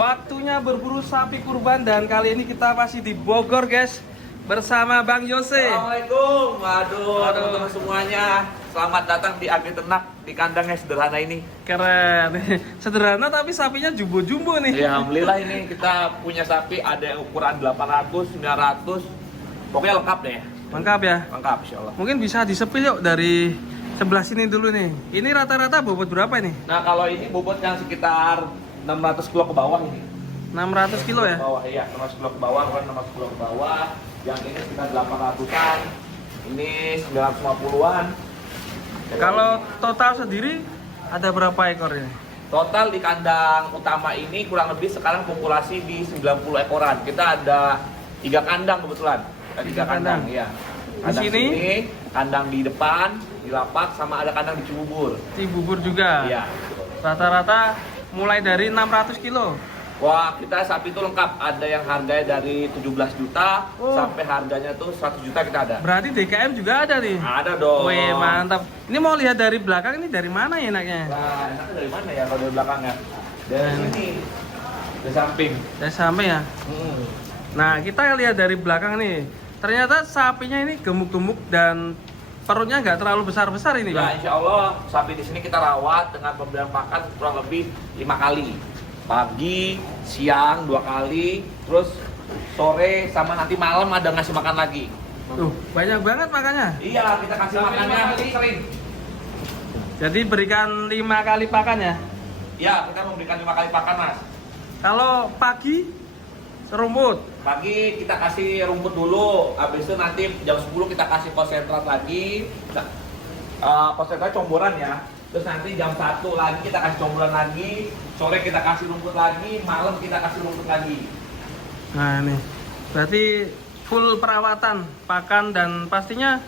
Waktunya berburu sapi kurban dan kali ini kita masih di Bogor, guys, bersama Bang Yose. Assalamualaikum, waduh teman-teman semuanya, selamat datang di Agri Ternak di kandang yang sederhana ini. Keren, sederhana tapi sapinya jumbo-jumbo nih. Ya, alhamdulillah ini kita punya sapi ada yang ukuran 800, 900, pokoknya lengkap deh. Lengkap ya? Lengkap, insya Allah. Mungkin bisa disepil yuk dari sebelah sini dulu nih. Ini rata-rata bobot berapa ini? Nah, kalau ini bobotnya sekitar 600 kilo ke bawah ini. 600 kilo ya? Ke bawah, iya, 600 kilo ke bawah, bukan 600 kilo ke bawah. Yang ini sekitar 800-an, ini 950-an. Kalau total sendiri ada berapa ekor ini? Total di kandang utama ini kurang lebih sekarang populasi di 90 ekoran. Kita ada 3 kandang kebetulan. Ada 3 kandang, iya. Di sini? Kandang di depan, di lapak, sama ada kandang di Cibubur. Cibubur juga? Iya. Rata-rata mulai dari 600 kilo. Wah, kita sapi itu lengkap. Ada yang harganya dari 17 juta sampai harganya tuh 100 juta kita ada. Berarti DKM juga ada nih? Ada dong. Wih, mantap. Ini mau lihat dari belakang, ini dari mana ya enaknya? Nah, enaknya dari mana ya kalau dari belakangnya? Dari sini. Dari samping. Dari samping ya? Nah, kita lihat dari belakang nih. Ternyata sapinya ini gemuk-gemuk dan perutnya nggak terlalu besar-besar ini, Ya, Bang. insya Allah sapi di sini kita rawat dengan pemberian pakan kurang lebih 5 kali. Pagi, siang 2 kali, terus sore sama nanti malam ada ngasih makan lagi. Tuh, banyak banget makannya. Iya, kita kasih makannya sering. Jadi berikan 5 kali pakan ya. Ya, kita memberikan 5 kali pakan, Mas. Kalau pagi serumput. Pagi kita kasih rumput dulu, habis itu nanti jam 10 kita kasih konsentrat lagi. Konsentrat comboran ya. Terus nanti jam 1 lagi kita kasih comboran lagi, sore kita kasih rumput lagi, malam kita kasih rumput lagi. Nah, ini. Berarti full perawatan, pakan dan pastinya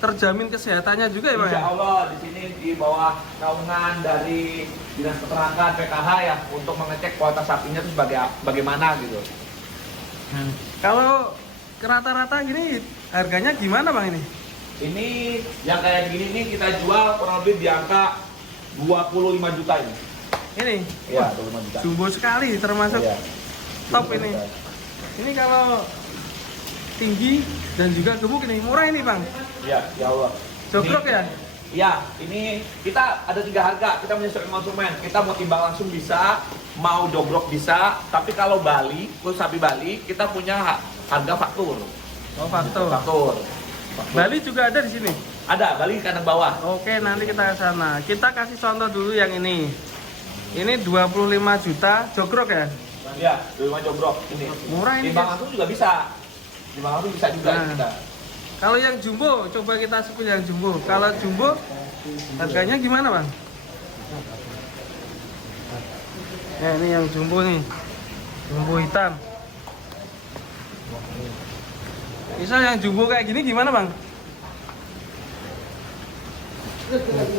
terjamin kesehatannya juga ya, Bang. Insya Allah di sini di bawah naungan dari Dinas Peternakan PKH ya untuk mengecek kualitas sapinya itu bagaimana gitu. Kalau rata-rata gini harganya gimana, Bang, ini? Ini yang kayak gini nih kita jual kurang lebih di angka 25 juta ini. Ini? Iya, 25 juta. Jumbo sekali termasuk Iya. top ini. Ini kalau tinggi dan juga gemuk ini murah ini, Bang. Iya, ya Allah. Jogrok ya? Iya, ini kita ada 3 harga. Kita menyesuaikan konsumen. Kita mau timbang langsung bisa, mau jogrok bisa. Tapi kalau Bali, khusus sapi Bali, kita punya harga faktur. Oh, faktur. Bali juga ada di sini. Ada, Bali di kandang bawah. Oke, nanti kita ke sana. Kita kasih contoh dulu yang ini. Ini 25 juta jogrok ya? Iya, 25 jogrok ini. Murah ini. Timbang langsung juga bisa. Timbang langsung bisa juga Nah. kita. Kalau yang jumbo, coba kita sepil yang jumbo. Kalau jumbo harganya gimana, Bang? Ya, ini yang jumbo nih. Jumbo hitam. Misal yang jumbo kayak gini gimana, Bang?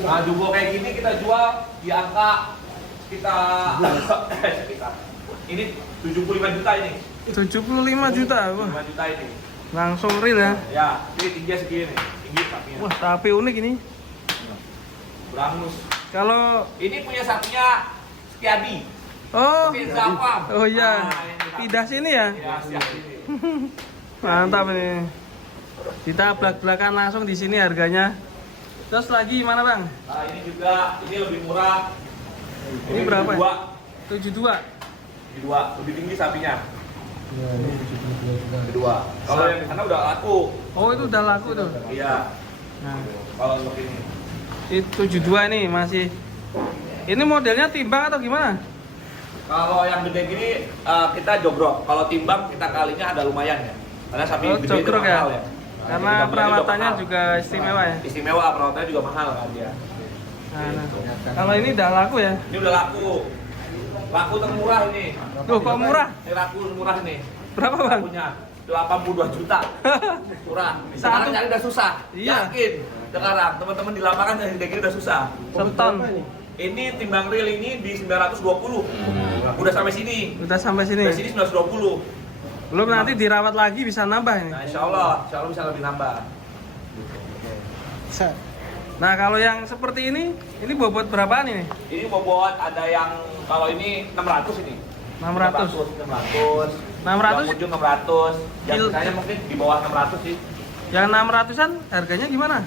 Nah, jumbo kayak gini kita jual di angka sekitar ini 75 juta ini. 75 juta. Wah, 75 juta ini. langsung real ya. Ya, ini tingginya segini. Tinggi sapinya. Wah, sapi unik ini. Berangus. Kalau Ini punya sapinya Setiadi. oh, Tapi Zafam. oh iya, Nah, ini sapi. pidah sini ya. Ya, Setiadi. Mantap ini. Kita belak-belakan langsung di sini harganya. Terus lagi mana, Bang? Nah, ini juga ini lebih murah. Ini berapa ya? 72. 72. Lebih tinggi sapinya. Ya, ini 72 juga. Kedua. Kalau yang di sana udah laku. Oh, itu udah laku tuh. Iya. Nah, Kalau untuk ini. ini 72 nih masih. Ini modelnya timbang atau gimana? Kalau yang gede gini kita jogrok. Kalau timbang kita kalinya ada lumayan ya. Karena sapi Oh, gede itu jogrok ya? mahal ya. Karena Nah, perawatannya mahal. juga istimewa ya. Istimewa, perawatannya juga mahal kan dia. Nah, kalau ini udah laku ya? Ini udah laku. Laku termurah ini. Tuh, kok murah? Ini laku murah nih. Berapa, Bang? Punya 82 juta. Murah. Sekarang Satu. nyari udah susah. Iya. Yakin. Sekarang teman-teman di lapangan yang gede udah susah. Seton. Ini timbang real ini di 920. Udah sampai sini. Udah sampai sini. Dari sini 920. Belum nanti dirawat lagi bisa nambah ini. Nah, insya Allah bisa lebih nambah. Nah, kalau yang seperti ini bobot berapaan ini? Ini bobot ada yang kalau ini 600 ini. 600. 600. 600? Yang ujung 600. Yang Kil- sisanya mungkin di bawah 600 sih. Yang 600-an harganya gimana?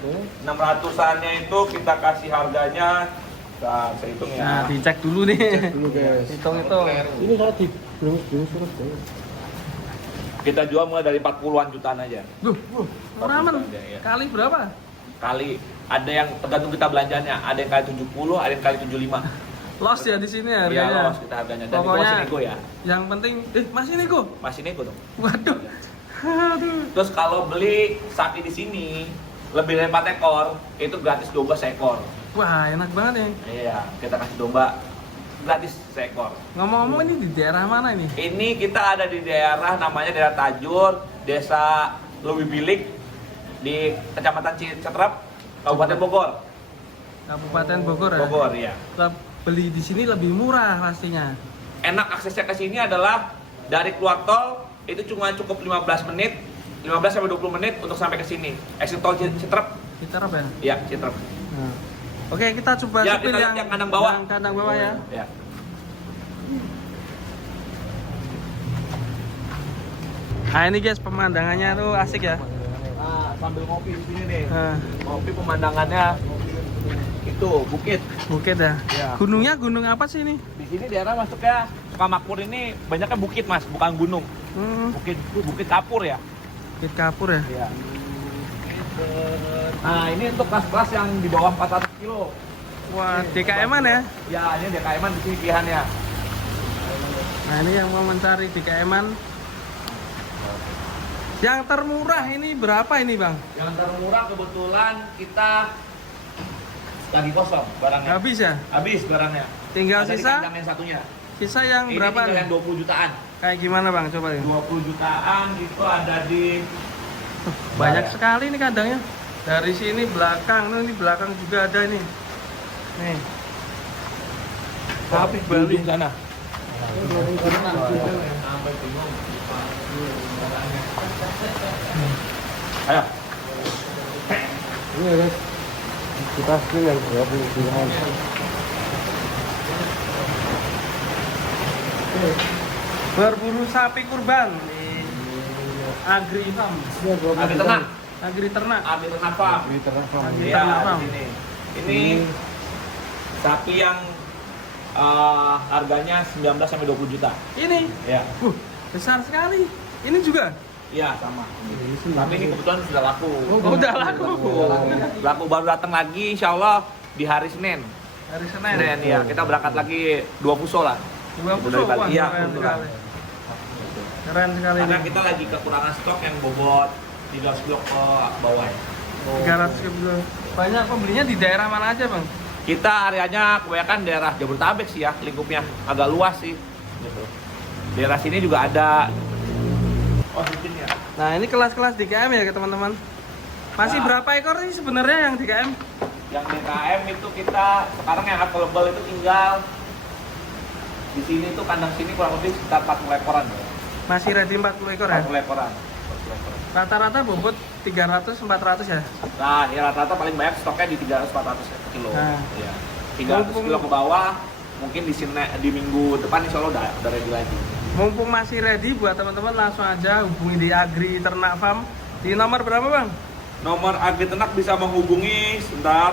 600-annya itu kita kasih harganya, nah, saya hitung ya. Nah, dicek dulu nih. Dulu guys. Hitung-hitung. Ini saya di belum surat guys. Kita jual mulai dari 40-an jutaan aja. Duh, murah men. Iya. Kali berapa? Kali ada yang tergantung kita belanjanya, ada yang kali 70, ada yang kali 75. Loss ya di sini Iya, harganya. loss kita harganya. Dan itu Pokoknya masih nego ya. yang penting masih nego. Masih nego dong. Waduh. Aduh. Terus kalau beli sapi di sini lebih dari 4 ekor, itu gratis domba seekor. Wah, enak banget nih. Iya, kita kasih domba gratis seekor. Ngomong-ngomong ini di daerah mana ini? Ini kita ada di daerah namanya daerah Tajur, Desa Lewi Bilik di Kecamatan Citerep, Kabupaten Bogor. Kabupaten Bogor ya. Bogor, iya. Beli di sini lebih murah pastinya. Enak aksesnya ke sini adalah dari keluar tol itu cuma cukup 15 menit, 15 sampai 20 menit untuk sampai ke sini. Exit tol Citerep. Kita ya. Iya, Citerep. Nah. Oke, kita coba Ya, supir kita lihat yang kandang bawah. Yang kandang bawah ya. Ya. Nah, ini guys pemandangannya tuh asik ya. Nah, sambil ngopi di sini nih. Nah, Ngopi pemandangannya itu bukit. bukit ya. Ya. Gunungnya gunung apa sih ini? Di sini daerah masuknya Sukamakmur ini banyaknya bukit, Mas, bukan gunung. Bukit Bukit Kapur ya. Bukit Kapur ya. Iya. Nah, ini untuk kelas-kelas yang di bawah 400 kilo. Wah, DKM-an ya. Ya, ini DKM-an di sini pilihannya. Nah, ini yang mau mencari DKM-an. Yang termurah ini berapa ini, Bang? Yang termurah kebetulan kita lagi kosong barangnya. Habis ya? Habis barangnya. Tinggal Ada di sisa? kandang yang satunya. Sisa yang Ini berapa tinggal nih? yang 20 jutaan. Kayak gimana, Bang? Coba ya. 20 jutaan itu ada di Banyak ya. sekali nih kandangnya. Dari sini belakang, ini belakang juga ada ini. Nih. Sapi di Bali. ujung sana. Ayo. Ini ya guys. Kita hasil yang 20 pilihan. Berburu sapi kurban di Agri Farm. Ini 20 Ada ternak. Agri Ternak. Ambil ternak farm. Di ternak farm. Di Iya, ternak farm. di sini. Ini sapi yang harganya 19 sampai 20 juta. Ini, Ya. besar sekali. Ini juga. Iya, sama. Tapi ini kebetulan sudah laku. Oh, udah laku. Laku baru datang lagi insya Allah di hari Senin. Hari Senin. Senin ya, kita berangkat lagi 2 puso lah. Dua Udah pusok, dibalik. wah, Iya, keren kebetulan. sekali. Keren sekali Karena ini. kita lagi kekurangan stok yang bobot 300 blok ke bawah ya. 300 kilo. Banyak pembelinya di daerah mana aja, Bang? Kita areanya kebanyakan daerah Jabodetabek sih ya, lingkupnya agak luas sih. Gitu. Daerah sini juga ada. Oh, di sini ya. Nah, ini kelas-kelas DKM ya, teman-teman. Masih Nah. berapa ekor sih sebenarnya yang DKM? Yang DKM itu kita sekarang yang available itu tinggal di sini tuh kandang sini kurang lebih sekitar 40 ekoran ya. Masih ready 40 ekor ya? 40 ekoran. 40 ekoran. Rata-rata bobot 300-400 ya? Nah, ya rata-rata paling banyak stoknya di 300-400 kilo. Nah. Ya. 300 kilo ke bawah, mungkin di minggu depan insya Allah udah ready lagi. Mumpung masih ready buat teman-teman langsung aja hubungi di Agri Ternak Farm di nomor berapa, Bang? Nomor Agri Ternak bisa menghubungi sebentar.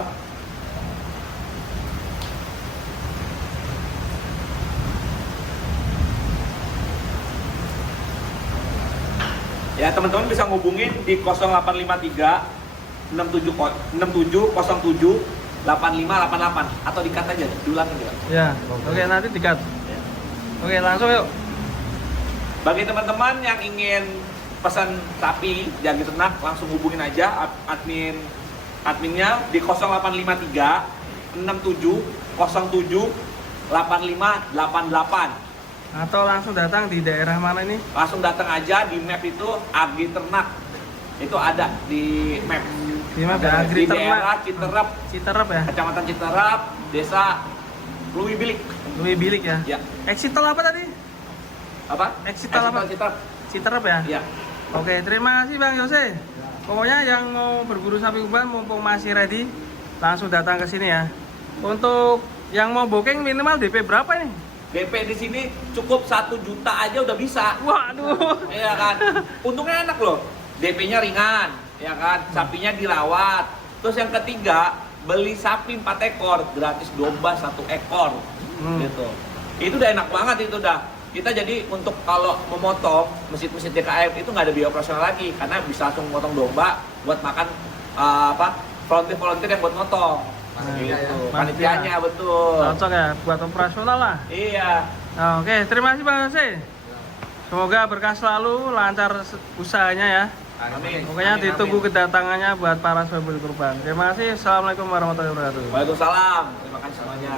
Ya, teman-teman bisa ngubungin di 0853 6707 8588 atau dikat aja, diulangin ya. Ya. Oke, nanti dikat. Oke, langsung yuk. Bagi teman-teman yang ingin pesan sapi di Agri Ternak, langsung hubungin aja adminnya di 0853 6707 8588. Atau langsung datang di daerah mana ini? Langsung datang aja di map itu Agri Ternak. Itu ada di map. Di map ya, Ada Agri di daerah Ternak. Citerep, Citerep ya? Kecamatan Citerep, Desa Lewi Bilik. Lewi Bilik ya? Ya. Exit tol apa tadi? Apa? Exit tol apa? Citerep. Citerep ya? Ya. Oke, terima kasih Bang Yose. Pokoknya yang mau berburu sapi kurban mumpung masih ready, langsung datang ke sini ya. Untuk yang mau booking minimal DP berapa nih? DP di sini cukup 1 juta aja udah bisa. Waduh. Iya kan? Untungnya enak loh. DP-nya ringan, ya kan? Sapinya dirawat. Terus yang ketiga, beli sapi 4 ekor, gratis domba 1 ekor. Gitu. Itu udah enak banget itu dah. Kita jadi untuk kalau memotong mesin-mesin DKM itu nggak ada biaya operasional lagi karena bisa langsung motong domba buat makan volunteer yang buat motong. Gitu. Panitianya betul. Cocok ya buat operasional lah. Iya. Nah, oke, terima kasih Bang Jose. Semoga berkah selalu, lancar usahanya ya. Amin. Pokoknya Amin, ditunggu amin. kedatangannya buat para sobat kurban. Terima kasih. Assalamualaikum warahmatullahi wabarakatuh. Waalaikumsalam. Terima kasih semuanya.